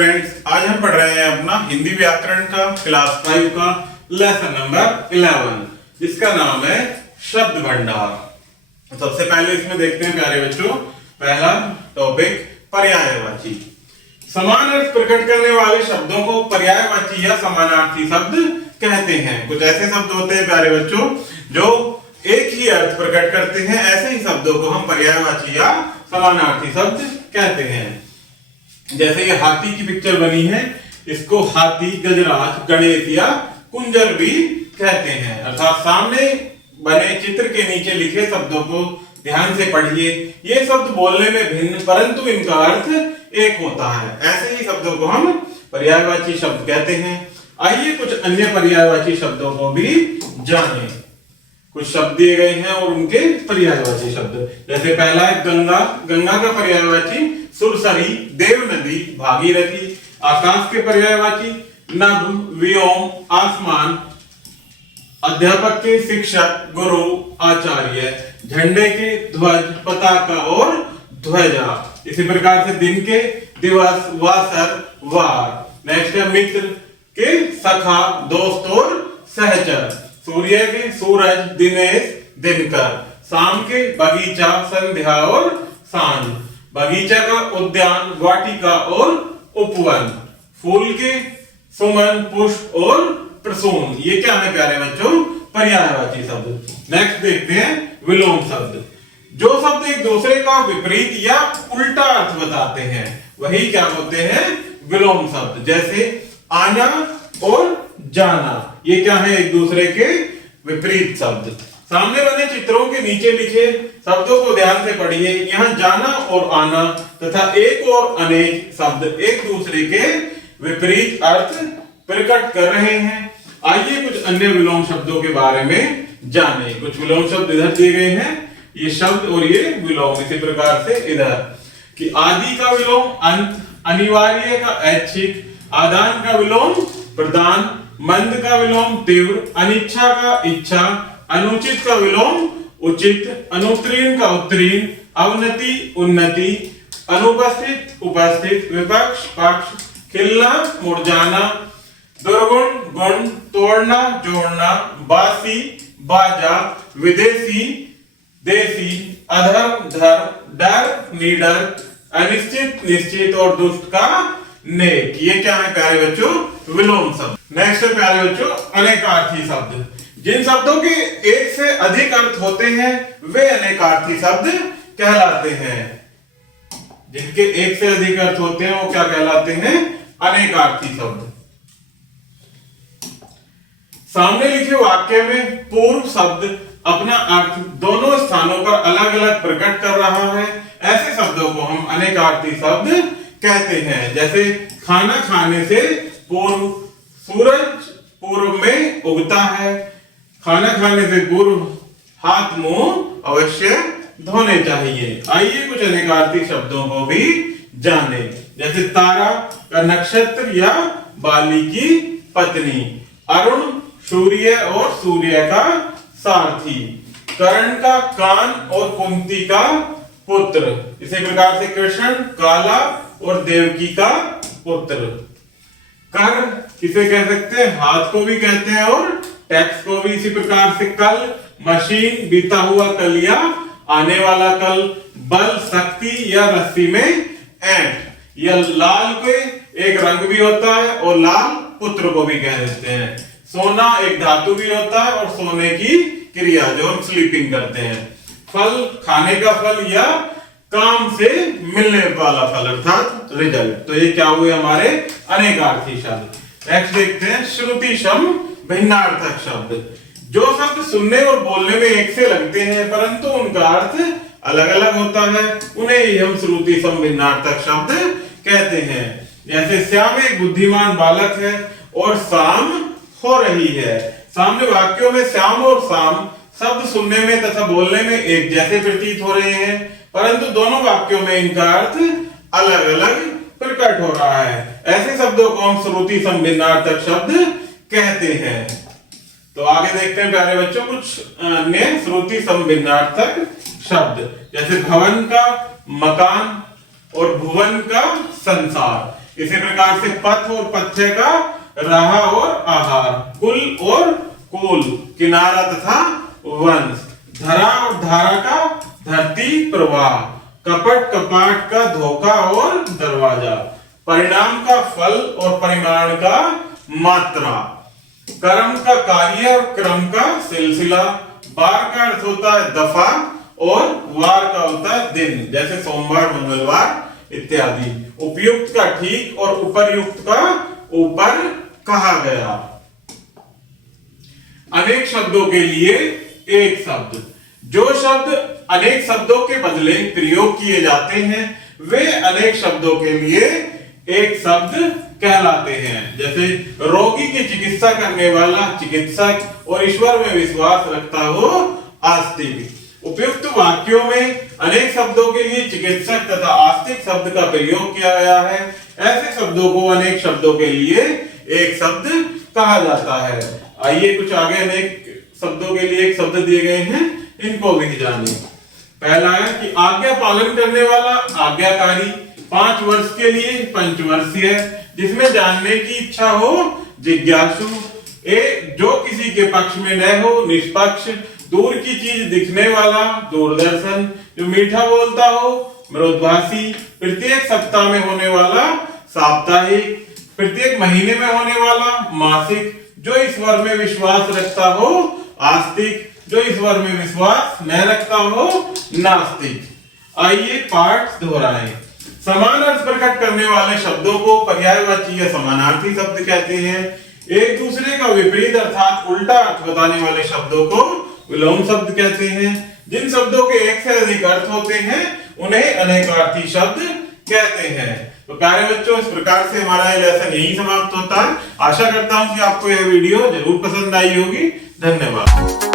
Students, आज हम पढ़ रहे हैं अपना हिंदी व्याकरण का क्लास 5 का लेसन नंबर 11 जिसका नाम है शब्द भंडार। सबसे पहले इसमें देखते हैं प्यारे बच्चों, पहला टॉपिक पर्यायवाची। समान अर्थ प्रकट करने वाले शब्दों को पर्यायवाची या समानार्थी शब्द कहते हैं। कुछ ऐसे शब्द होते हैं प्यारे बच्चों जो एक ही अर्थ प्रकट करते हैं, ऐसे ही शब्दों को हम पर्यायवाची या समानार्थी शब्द कहते हैं। जैसे ये हाथी की पिक्चर बनी है, इसको हाथी, गजराज, गणेश या कुंजर भी कहते हैं। अर्थात सामने बने चित्र के नीचे लिखे शब्दों को ध्यान से पढ़िए। ये शब्द बोलने में भिन्न परंतु इनका अर्थ एक होता है, ऐसे ही शब्दों को हम पर्यायवाची शब्द कहते हैं। आइए कुछ अन्य पर्यायवाची शब्दों को भी जानें। कुछ शब्द दिए गए हैं और उनके पर्यायवाची शब्द। जैसे पहला है गंगा। गंगा का पर्यायवाची सुरसरी, देव नदी, भागीरथी। आकाश के पर्यायवाची नभ, व्योम, आसमान। अध्यापक के शिक्षक, गुरु, आचार्य। झंडे के ध्वज, पताका और ध्वजा। इसी प्रकार से दिन के दिवस, वासर, वार। नेक्स्ट है मित्र के सखा, दोस्त और सहचर। सूर्य के सूरज, दिनेश, दिनकर। शाम के बगीचा, संध्या और सांझ। बगीचा का उद्यान, वाटिका और उपवन। फूल के सुमन, पुष्प और प्रसून। ये क्या है प्यारे बच्चों? पर्यायवाची शब्द। नेक्स्ट देखते हैं विलोम शब्द। जो शब्द एक दूसरे का विपरीत या उल्टा अर्थ बताते हैं वही क्या होते हैं? विलोम शब्द। जैसे आना और जाना, ये क्या है? एक दूसरे के विपरीत शब्द। सामने बने चित्रों के नीचे लिखे शब्दों को ध्यान से पढ़िए। यहाँ जाना और आना तथा एक और अनेक शब्द एक दूसरे के विपरीत अर्थ प्रकट कर रहे हैं। आइए कुछ अन्य विलोम शब्दों के बारे में जानें। कुछ विलोम शब्द इधर दिए गए हैं, ये शब्द और ये विलोम। इसी प्रकार से इधर कि आदि का विलोम अंत, अनिवार्य का ऐच्छिक, आदान का विलोम प्रदान, मंद का विलोम तीव्र, अनिच्छा का इच्छा, अनुचित का विलोम उचित, अनुत्तीर्ण का उत्तीर्ण, अवनति उन्नति, अनुपस्थित उपस्थित, विपक्ष पक्ष, खिलना मुरझाना, दुर्गुण गुण, तोड़ना जोड़ना, बासी बाजा, विदेशी देसी, अधर्म धर्म, डर निडर, अनिश्चित निश्चित और दुष्ट का नेक। ये क्या है प्यारे बच्चों? विलोम शब्द। नेक्स्ट है प्यारे बच्चों अनेकार्थी शब्द। जिन शब्दों के एक से अधिक अर्थ होते हैं वे अनेकार्थी शब्द कहलाते हैं। जिनके एक से अधिक अर्थ होते हैं वो क्या कहलाते हैं? अनेकार्थी शब्द। सामने लिखे वाक्य में पूर्व शब्द अपना अर्थ दोनों स्थानों पर अलग अलग प्रकट कर रहा है, ऐसे शब्दों को हम अनेकार्थी शब्द कहते हैं। जैसे खाना खाने से पूर्व, सूरज पूर्व में उगता है। खाना खाने से पूर्व हाथ मुंह अवश्य धोने चाहिए। आइए कुछ अनेकार्थी शब्दों को भी जाने। जैसे तारा का नक्षत्र या बाली की पत्नी, अरुण सूर्य और सूर्य का सारथी, कर्ण का कान और कुंती का पुत्र। इसी प्रकार से कृष्ण काला और देवकी का पुत्र। कर किसे कह सकते हैं? हाथ को भी कहते हैं और टैक्स को भी। इसी प्रकार से कल मशीन, बीता हुआ कल या आने वाला कल, बल शक्ति या रस्सी में ऐंठ। यह लाल के एक रंग भी होता है और लाल पुत्र को भी कह देते हैं। सोना एक धातु भी होता है और सोने की क्रिया जो हम स्लीपिंग करते हैं। फल खाने का फल या काम से मिलने वाला फल अर्थात रिजल्ट। तो ये क्या हुए हमारे अनेकार्थी शब्द। नेक्स्ट देखते हैं श्रुति सम भिन्नार्थक शब्द। जो शब्द सुनने और बोलने में एक से लगते हैं परंतु उनका अर्थ अलग अलग होता है उन्हें ही हम श्रुति सम भिन्नार्थक शब्द कहते हैं। जैसे श्याम एक बुद्धिमान बालक है और शाम हो रही है। सामने वाक्यों में श्याम और शाम शब्द सुनने में तथा बोलने में एक जैसे प्रतीत हो रहे हैं परंतु दोनों वाक्यों में इनका अर्थ अलग अलग प्रकट हो रहा है। ऐसे शब्दों को हम श्रुति सम भिन्नार्थक शब्द कहते हैं। तो आगे देखते हैं प्यारे बच्चों कुछ अन्य श्रुति सम भिन्नार्थक शब्द। जैसे भवन का मकान और भुवन का संसार। इसी प्रकार से पथ और पथ्य का रहा और आहार, कुल और कुल, किनारा तथा वंश, धरा और धारा का धरती प्रवाह, कपट कपाट का धोखा और दरवाजा, परिणाम का फल और परिमाण का मात्रा, कर्म का कार्य और क्रम का सिलसिला, बार का अर्थ होता है दफा और वार का होता है दिन, जैसे सोमवार मंगलवार इत्यादि, उपयुक्त का ठीक और उपर्युक्त का ऊपर कहा गया। अनेक शब्दों के लिए एक शब्द, जो शब्द अनेक शब्दों के बदले प्रयोग किए जाते हैं वे अनेक शब्दों के लिए एक शब्द कहलाते हैं। जैसे रोगी की चिकित्सा करने वाला चिकित्सक और ईश्वर में विश्वास रखता हो आस्तिक। उपयुक्त वाक्यों में अनेक शब्दों के लिए चिकित्सक तथा आस्तिक शब्द का प्रयोग किया गया है। ऐसे शब्दों को अनेक शब्दों के लिए एक शब्द कहा जाता है। आइए कुछ आगे अनेक शब्दों के लिए एक शब्द दिए गए हैं, इनको भी जानिए। पहला है कि आज्ञा पालन करने वाला आज्ञाकारी, 5 वर्ष के लिए पंचवर्षीय, जिसमें जानने की इच्छा हो जिज्ञासु, जो किसी के पक्ष में न हो निष्पक्ष, दूर की चीज दिखने वाला दूरदर्शन, जो मीठा बोलता हो मृदुभाषी, प्रत्येक सप्ताह में होने वाला साप्ताहिक, प्रत्येक महीने में होने वाला मासिक, जो ईश्वर में विश्वास रखता हो आस्तिक, जो ईश्वर में विश्वास न रखता हो नास्तिक। आइए पाठ दोहराएं। समान अर्थ प्रकट करने वाले शब्दों को पर्यायवाची या समानार्थी शब्द कहते हैं। एक दूसरे का विपरीत अर्थात उल्टा अर्थ बताने वाले शब्दों को विलोम शब्द कहते हैं। जिन शब्दों के एक से अधिक अर्थ होते हैं उन्हें अनेकार्थी शब्द कहते हैं। तो प्यारे बच्चों, इस प्रकार से हमारा ये लेसन यही समाप्त होता है। आशा करता हूं कि आपको यह वीडियो जरूर पसंद आई होगी। धन्यवाद।